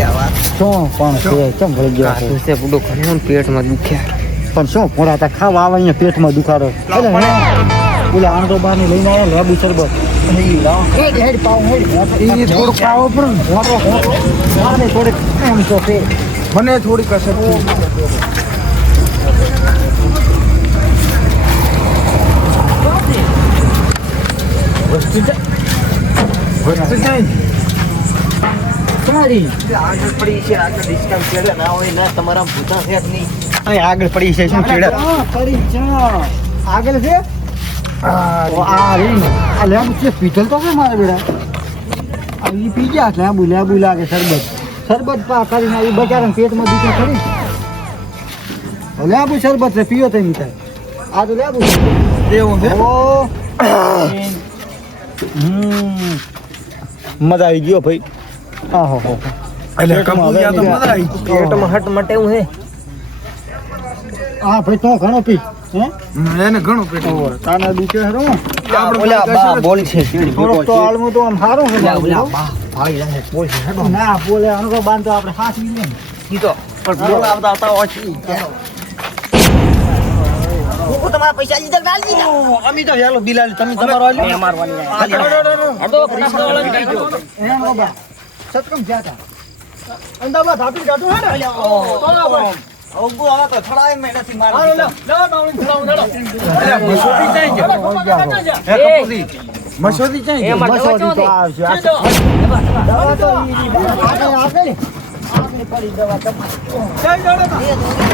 લેવા. શું પણ છે કેમ ભળી ગયો છે? છે પેટમાં દુખ્યા પણ શું પોરા ખાવા આવે અહીંયા પેટમાં હે ઓલા આંધો બાની લઈને આવ્યા લેબુ શરબત. હેડ હેડ પાવ હેડ. ઈ થોડુંક પાવો પડે મોટો મોટો. થોડીક એમ તો છે. મને થોડીક અસર વસ્તુ વસ્તુ છે? તમારી? આગળ પડી છે આગળ ડિસ્કાઉન્ટ ચડે ના હોય ના તમારા ભૂતા છે જ નહીં. અહીં આગળ પડી છે શું ચેડા? કરી છે આગળ છે? આ આ લેબુ છે પીધલ તો કે મારે બેડા આ ઈ પી ગયા છે લેબુ લેબુ લાગે શરબત. શરબત પા કરીને આવી બચારાને પેટમાં દુખે ખરી. લેબુ શરબત છે પીયો તે મીઠાઈ આ તો લેબુ એવું છે? ઓ હમ. મજા આવી ગયો ભાઈ. આહો હો એટલે કપૂરિયા તો મદરાઈ પેટમાં હટ મટે હું હે. આ ભાઈ તો ઘણો પી હે? એને ઘણો પેટ તાના દુખે હરો આપણે ઓલા બા બોલ છે તો આલમો તો આમ હારો છે ઓલા બા ભાઈ રહે બોલ છે હેડો ના બોલે આનો તો બાંધો આપણે હાથ વીને ઈ તો પણ બોલ આવતા આવતા ઓછી તમારા પૈસા લીધા ના લીધા? અમે તો હેલો બિલાલ તમે તમારો આલ્યો મેં મારવાની હડો કૃષ્ણ વાળા સતકમ જાતા અંદાબા ધાતું જાતું હે ને ઓગો આવા તો થોડા મહિનાથી માર એટલે લે ચાઈ ગયા. હે કપૂરી, મસોદી ચાઈ ગયા. દવા મસોદી તો આવશે આ તો- દવા તો ઈ આપે આપે પડી દવા તમારે આના પર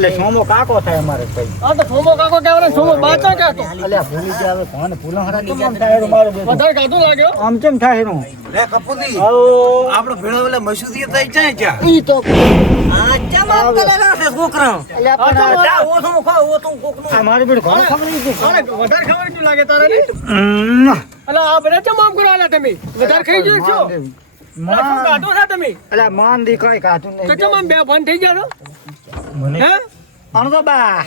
ને સોમો કાકો થાય અમારે ભાઈ. આ તો આ સોમો કાકો હવે ને સોમો કાકો. થાય અમારે ભાઈ અલ્યા ભૂલી ગયા હવે કોણ ભૂલો હરા કેમ આમ થાય હેરું મારું લાગ્યો? આમ કેમ થાય હેરું? લે આવો. આપણે ભેળા ઓલા મસૂદી થઈ જાય ક્યાં? ઈ તો આ ચમ આમ કરે છે છોકરા? અલ્યા પણ આ- જા ઓછું ખાવ ઓછું કોકનું આ મારી બેટી ઘણું ખબર નહીં છે. હમ. માન- અલ્યા માન દી કઈ કાઢું નહીં. મને- આનો તો બા.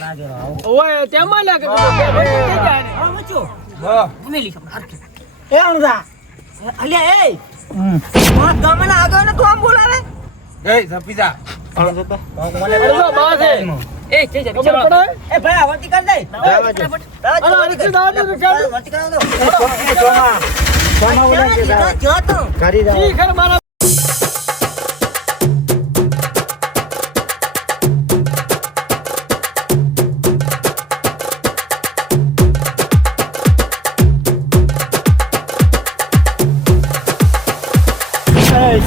ઓય તેમાં લાગે હા મચ્યો હા. ઉમેલી ખબર હરકે એ અણદા અલ્યા એ હમ. મારા ગામના આગળ ને તું આમ બોલાવે એ, ઝપી જા. અણુદા. એ જઈ જા બિચારા. એ ભાઈ આ વટી કર દે જવા દે. વટી કર દો સોમા. સોમા ઓલા કે જા. જો તો ઘરી જા. એ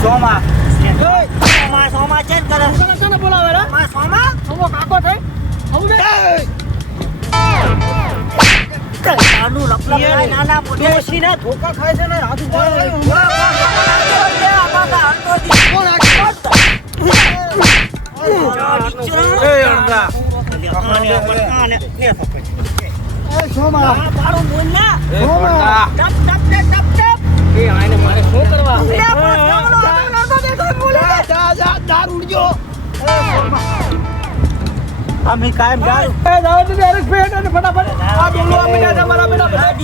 સોમા. સોમા સોમા ચેન કરે સોમા સોમા આનું લપ લપ થાય નાના મોટે. ડોશીના ધોકા ખાય છે ને હાથું પાડે. એ, અણગા. એ સોમા. એ, અણગા. અમે કાયમ દારૂ એ ફટાફટ. આ મને આમ નાનો નાનો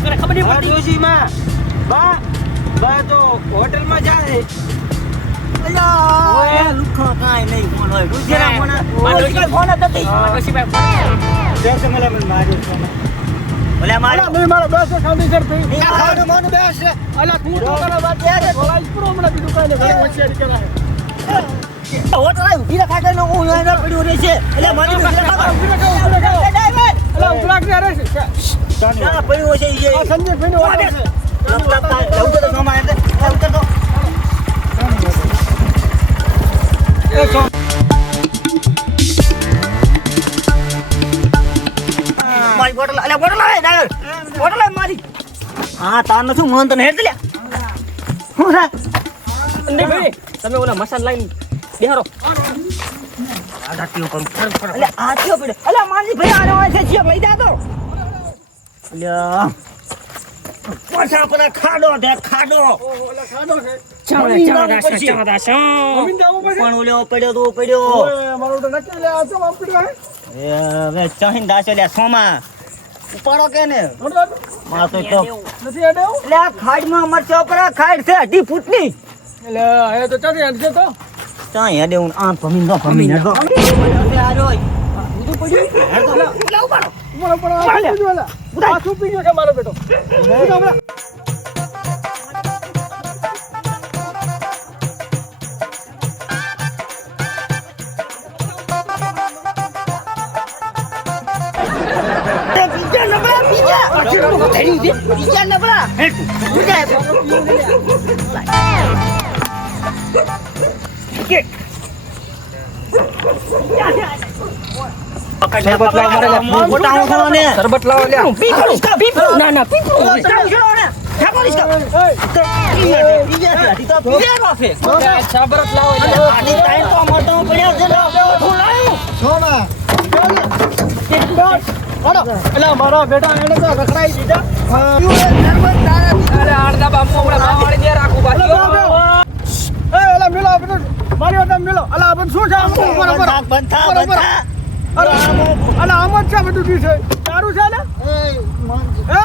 કરે ખબર નહીં પડતી. બા. ભાઈ તો હોટલમાં જાય ઓય લુખો કાંઈ નહીં ફોન હોય ફોન ફોન નથી જશે મને છે મારા નહીં મારો બેસ શાંતિ કર ભાઈ. નહીં, મારો માનું બેસ છે. અલા, તું તો કરે વાત યાર, થોડા ઇપરો મને બીજું કાંઈ નહીં, ઘરે હોશિયારી કરાય. હોટલ ઊભી રાખા કે નો હું અહીંયા પડ્યો રહે છે એટલે મારી ઊભી રાખા ઊભી રાખો, રાખો. અલા, ઉભરાક ને અરે છે. ક્યાં પડ્યું હશે ઈ આ સંજયભાઈનો હોટલ છે. જવું તો સોમાં એટલે ઉતર તો મારી બોટલ હા તાર નથી મન તને હેડ લે હું રા નહીં ભાઈ તમે ઓલા મસાલા લાઈન બેહારો. ખાડો દે ખાડો. પડ્યો તો પડ્યો. સોમાં. ઉપાડો કે ને? માથે તો તો નથી અડ્યો એટલે આ ખાડમાં મરચો પર આ ખાડ છે અઢી ફૂટની. એટલે એ તો ચાલી હેડશે તો. ચાય અડે હું આ ભમીન દો ભમીન ઊભો, આ પી ગયો છે મારો બેટો? ઊભો, ઊભો. બીજા બીજા બીજા નબળા. શરબત લાવ મારે મોટા હું ખાવા ને શરબત લાવો લ્યા. પીપળું ઇસકા પીપળું ના ના પીપળું ઓ, ચાલુ ને ઠાકોર ઇસકા તો શરબત લાવો લ્યા. આની ટાઈમ તો મળતો પડ્યો છે. ને હું લાવ્યો સોના. એલા, મારા બેટા એને તો રખડાઈ દીધા. અરે આડદા બાપુ હમણાં બાવાળી દે રાખું બાકી એ, એલા, મિલો, મારી વાત શું છે આમ? બંધ. અરે, અલા, આમ જ છે બધું છે. ને? હે?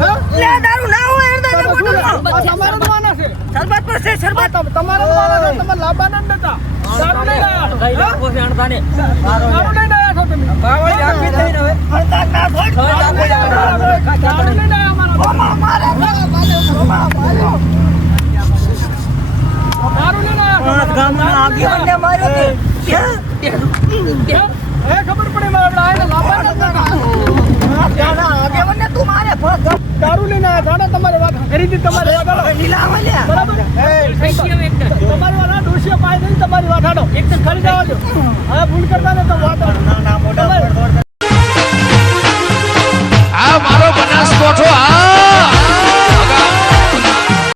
હે? લે દારૂ ના હોય એના તો દારૂ શું છે? આ તમારા દવાના છે. શરબત પર છે શરબત તમ- દવાના છે. તમારે લાવવાના નતા. દારૂ નહીં છે અણધાને દારૂ લઈને આયા છો તમે. બાવાળી રાખી દઈ ને હવે હળતા ના ફોડ. હવે રાખો લ્યા. દારૂ